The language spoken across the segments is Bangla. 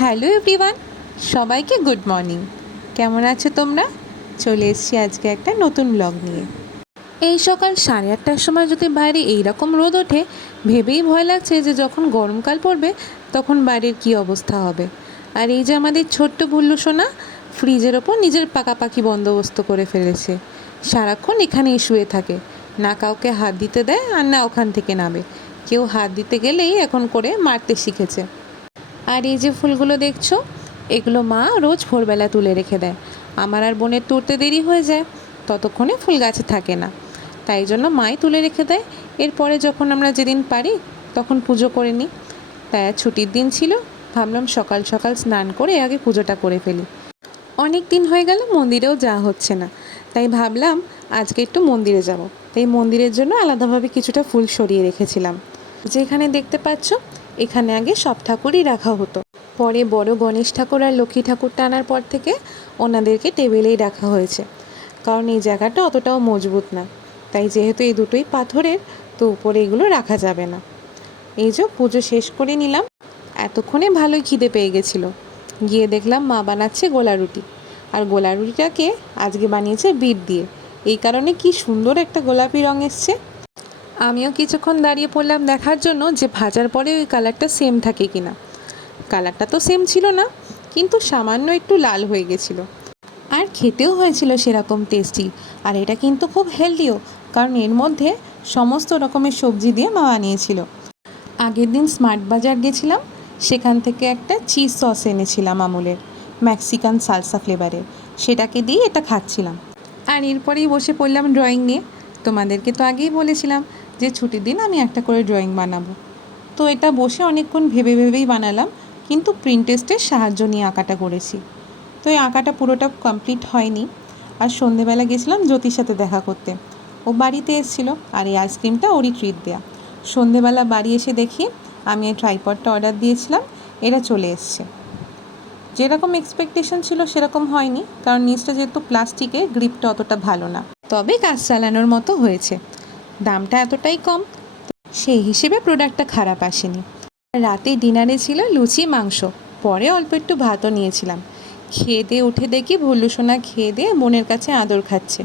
হ্যালো এভরিওয়ান, সবাইকে গুড মর্নিং। কেমন আছো তোমরা? চলে এসেছি আজকে একটা নতুন ব্লগ নিয়ে। এই সকাল 8:30টার সময় যদি বাইরে এইরকম রোদ ওঠে, ভেবেই ভয় লাগছে যে যখন গরমকাল পড়বে তখন বাইরের কী অবস্থা হবে। আর এই যে আমাদের ছোট্ট ভুল্লু সোনা ফ্রিজের ওপর নিজের পাকাপাকি বন্দোবস্ত করে ফেলেছে। সারাক্ষণ এখানেই শুয়ে থাকে, না কাউকে হাত দিতে দেয় আর না ওখান থেকে নামে। কেউ হাত দিতে গেলেই এখন করে মারতে শিখেছে। আর এই যে ফুলগুলো দেখছো, এগুলো মা রোজ ভোরবেলা তুলে রেখে দেয়। আমার আর বোনের তুলতে দেরি হয়ে যায়, ততক্ষণে ফুল গাছে থাকে না, তাই জন্য মাই তুলে রেখে দেয়। এরপরে যখন আমরা যেদিন পারি তখন পুজো করে নিই। তাই আর ছুটির দিন ছিল, ভাবলাম সকাল সকাল স্নান করে আগে পুজোটা করে ফেলি। অনেক দিন হয়ে গেল মন্দিরেও যাওয়া হচ্ছে না, তাই ভাবলাম আজকে একটু মন্দিরে যাব। তাই মন্দিরের জন্য আলাদাভাবে কিছুটা ফুল সরিয়ে রেখেছিলাম। যেখানে দেখতে পাচ্ছ, এখানে আগে সব ঠাকুরই রাখা হতো। পরে বড় গণেশ ঠাকুর আর লক্ষ্মী ঠাকুরটা আনার পর থেকে ওনাদেরকে টেবিলেই রাখা হয়েছে, কারণ এই জায়গাটা অতটাও মজবুত না। তাই যেহেতু এই দুটোই পাথরের, তো উপরে এগুলো রাখা যাবে না। এই যে পুজো শেষ করে নিলাম, এতক্ষণে ভালোই খিদে পেয়ে গেছিলো। গিয়ে দেখলাম মা বানাচ্ছে গোলা রুটি, আর গোলা রুটিটাকে আজকে বানিয়েছে বিট দিয়ে। এই কারণে কি সুন্দর একটা গোলাপি রঙ এসছে। আমিও কিছুক্ষণ দাঁড়িয়ে পড়লাম দেখার জন্য যে ভাজার পরে ওই কালারটা সেম থাকে কিনা। কালারটা তো সেম ছিল না, কিন্তু সামান্য একটু লাল হয়ে গেছিলো। আর খেতেও হয়েছিল সেরকম টেস্টি। আর এটা কিন্তু খুব হেলদিও, কারণ এর মধ্যে সমস্ত রকমের সবজি দিয়ে মা বানিয়েছিল। আগের দিন স্মার্ট বাজার গেছিলাম, সেখান থেকে একটা চিজ সস এনেছিলাম আমুলের, মেক্সিকান সালসা ফ্লেভারের। সেটাকে দিয়ে এটা খাচ্ছিলাম। আর এরপরেই বসে পড়লাম ড্রয়িং নিয়ে। তোমাদেরকে তো আগেই বলেছিলাম যে ছুটির দিন আমি একটা করে ড্রয়িং বানাবো। তো এটা বসে অনেকক্ষণ ভেবে ভেবেই বানালাম, কিন্তু প্রিন্টেস্টের সাহায্য নিয়ে আঁকাটা করেছি। তো এই আঁকাটা পুরোটা কমপ্লিট হয়নি। আর সন্ধেবেলা গেছিলাম জ্যোতির সাথে দেখা করতে। ও বাড়িতে এসেছিলো, আর এই আইসক্রিমটা ওরই ট্রিট দেয়া। সন্ধেবেলা বাড়ি এসে দেখি আমি এই ট্রাইপডটা অর্ডার দিয়েছিলাম, এরা চলে এসছে। যেরকম এক্সপেকটেশন ছিল সেরকম হয়নি, কারণ নিচটা যেহেতু প্লাস্টিকের, গ্রিপটা অতটা ভালো না। তবে কাজ চালানোর মতো হয়েছে। দামটা এতটাই কম, সেই হিসেবে প্রোডাক্টটা খারাপ আসেনি। রাতে ডিনারে ছিল লুচি মাংস, পরে অল্প একটু ভাতও নিয়েছিলাম। খেয়ে দিয়ে উঠে দেখি ভুল্লু সোনা খেয়ে দিয়ে বোনের কাছে আদর খাচ্ছে,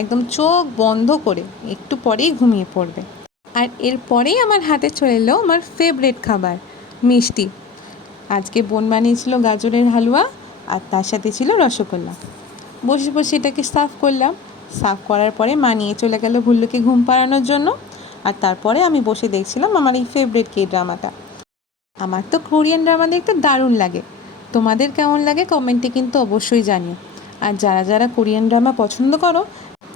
একদম চোখ বন্ধ করে। একটু পরেই ঘুমিয়ে পড়বে। আর এরপরেই আমার হাতে চলে এলো আমার ফেভারিট খাবার, মিষ্টি। আজকে বোন বানিয়েছিল গাজরের হালুয়া, আর তার সাথে ছিল রসগোল্লা। বসে বসে এটাকে সার্ভ করলাম। সার্ভ করার পরে মা নিয়ে চলে গেল ভুল্লুকে ঘুম পাড়ানোর জন্য। আর তারপরে আমি বসে দেখছিলাম আমার এই ফেভারিট কে ড্রামাটা। আমার তো কোরিয়ান ড্রামা দেখতে দারুণ লাগে। তোমাদের কেমন লাগে কমেন্টে কিন্তু অবশ্যই জানিও। আর যারা যারা কোরিয়ান ড্রামা পছন্দ করো,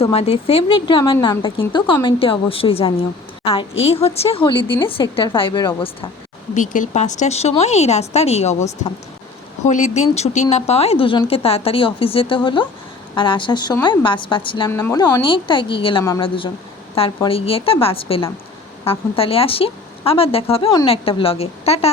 তোমাদের ফেভারিট ড্রামার নামটা কিন্তু কমেন্টে অবশ্যই জানিও। আর এই হচ্ছে হোলির দিনে সেক্টর 5-এর অবস্থা। বিকেল 5টার সময় এই রাস্তার এই অবস্থা। হোলির দিন ছুটি না পাওয়ায় দুজনকে তাড়াতাড়ি অফিস যেতে হলো। আর আসার সময় বাস পাচ্ছিলাম না বলে অনেকটা এগিয়ে গেলাম আমরা দুজন। তারপরে গিয়ে একটা বাস পেলাম। এখন তাহলে আসি, আবার দেখা হবে অন্য একটা ব্লগে। টাটা।